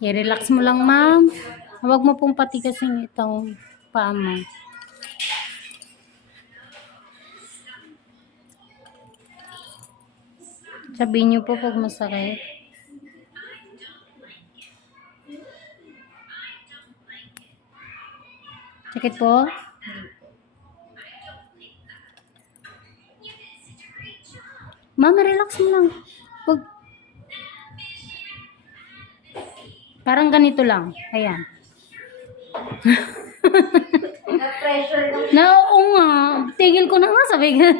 I-relax mo lang, ma'am. Huwag mo pong patigasin itong paa mo. Sabihin niyo po pag masakit. Sakit po? Ma'am, relax mo lang. Huwag. Parang ganito lang. Ayan. Na-pressure lang. Oo nga. Tigil ko na nga, sabi ka.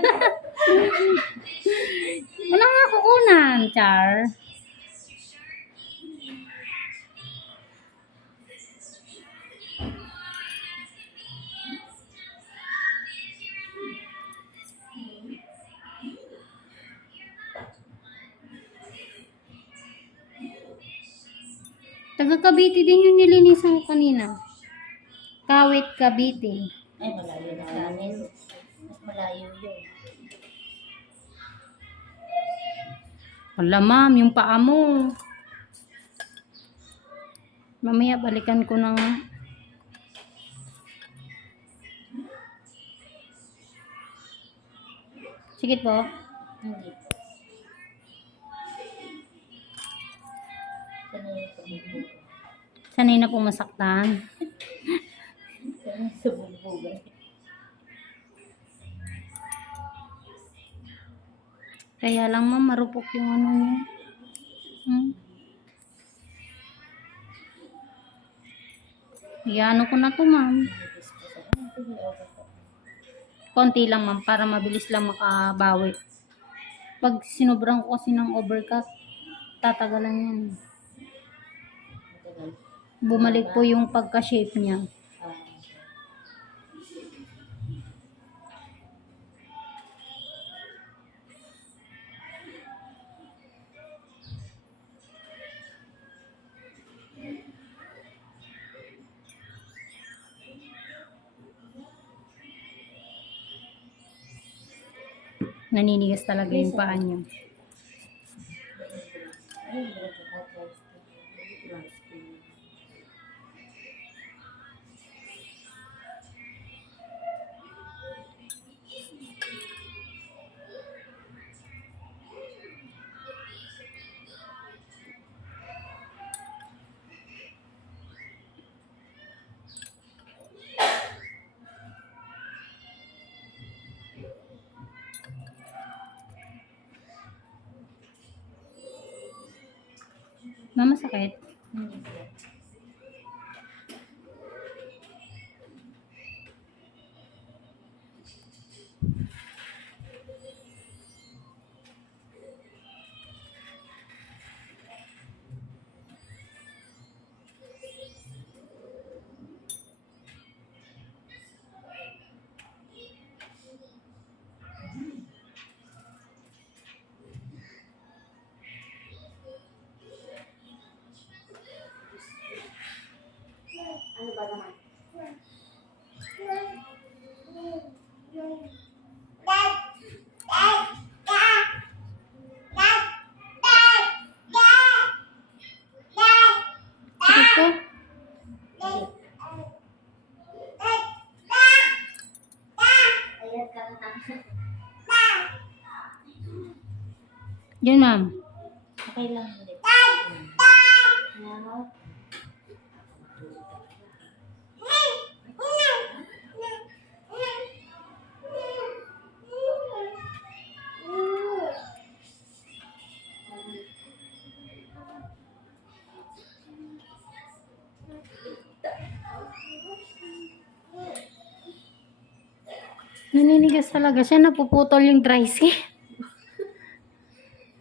Wala nga kukunan, Char. Taga Cavite din yung nilinisan ko kanina. Kawit, Cavite. Ay, malayo na sa amin. Mas malayo yun. Wala, ma'am, yung paa mo. Mamaya balikan ko na nga. Sige po. Hindi po. Sanay na po masaktan. Sanay sa bugbugan. Kaya lang, ma'am, marupok yung ano niya. Iano ko na to, ma'am. Konti lang, ma'am, para mabilis lang makabawi. Pag sinubrang ko kasi ng overcut, tatagalan yan. Bumalik po yung pagka-shape niya. Naninigas talaga yung paa niya. Mama, sakit? Ano ba naman? Sakit po? Ayan ka na. Yun, ma'am. Okay lang ulit. Ano? Naninigas talaga siya. Napuputol yung dry skin.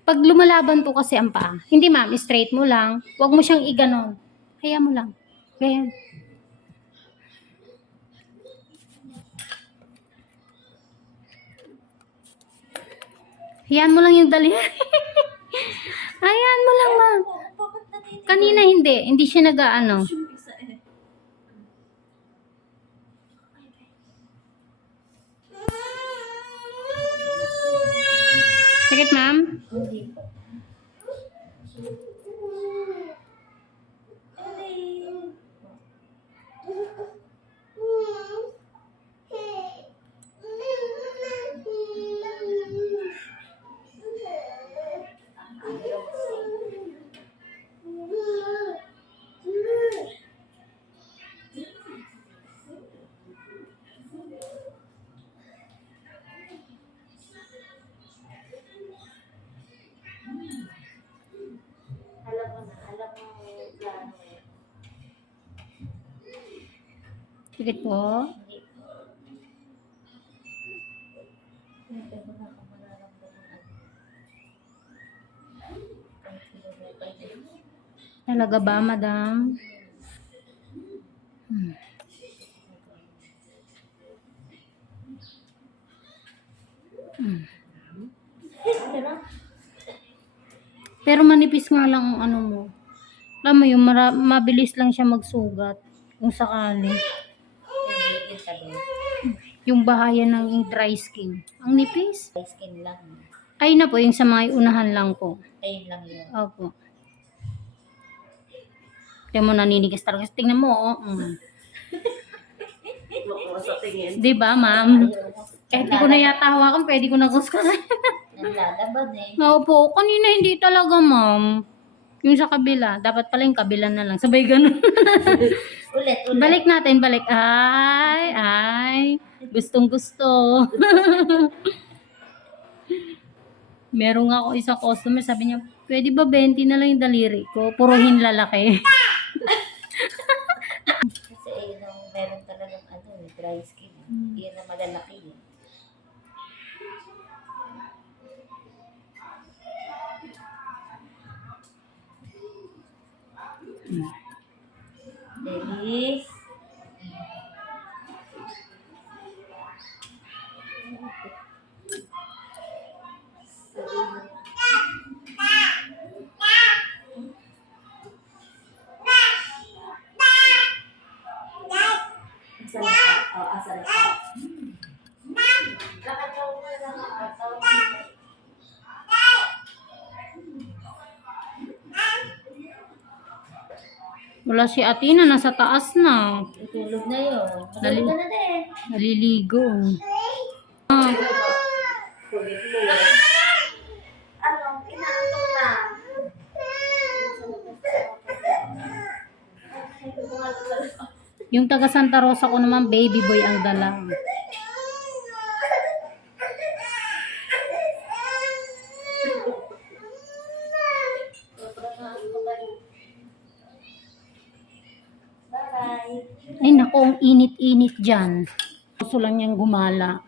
Pag lumalaban po kasi ang paa. Hindi, ma'am. Straight mo lang. Huwag mo siyang iganon. Kaya mo lang. Ganyan. Hayaan mo lang yung daliri. Hayaan mo lang, ma'am. Kanina hindi. Hindi siya nag-aano. Sakit, ma'am? Hindi po. Sige po. Hindi po. Hindi ko na ako mararamdaman. Kahit pinag-upay din. Talaga ba, madam? Hmm. Hmm. Ano? Pero manipis nga lang ang ano mo. Alam mo yung mabilis lang siya magsugat. Kung sakali. Hindi yung tabi. Yung bahaya ng dry skin. Ang nipis. Dry skin lang. Ay na po, yung sa mga unahan lang po. Ayun lang yun. Opo. Tingnan mo, naninigas talaga. Tingnan mo, oh. Mm. Sa tingin. Di ba, ma'am? Ayun. Kahit di ko na yata hawakan, pwede ko na kuskusin. Nalalaban eh. Opo, kanina hindi talaga, ma'am. Yung sa kabila. Dapat pala yung kabila na lang. Sabay ganun. Ulit. Balik natin, balik. Ay. Gustong gusto. Meron nga ako isang customer, sabi niya, pwede ba 20 na lang yung daliri ko? Puruhin lalaki. Kasi ayun ang meron talagang ano, dry skin. Yan ang malalaki eh. Baby. Asa na ka? Oh, asa na ka? Wala si Atina, nasa taas na. Tutulog na yun. Dali. Matulog ka na din. Naliligo. Ah, Kulit mo. Ano? Inaantok na. yung taga Santa Rosa ko naman, baby boy ang dala. Bye-bye. Ay nako, ang init-init dyan. Gusto lang niyang gumala.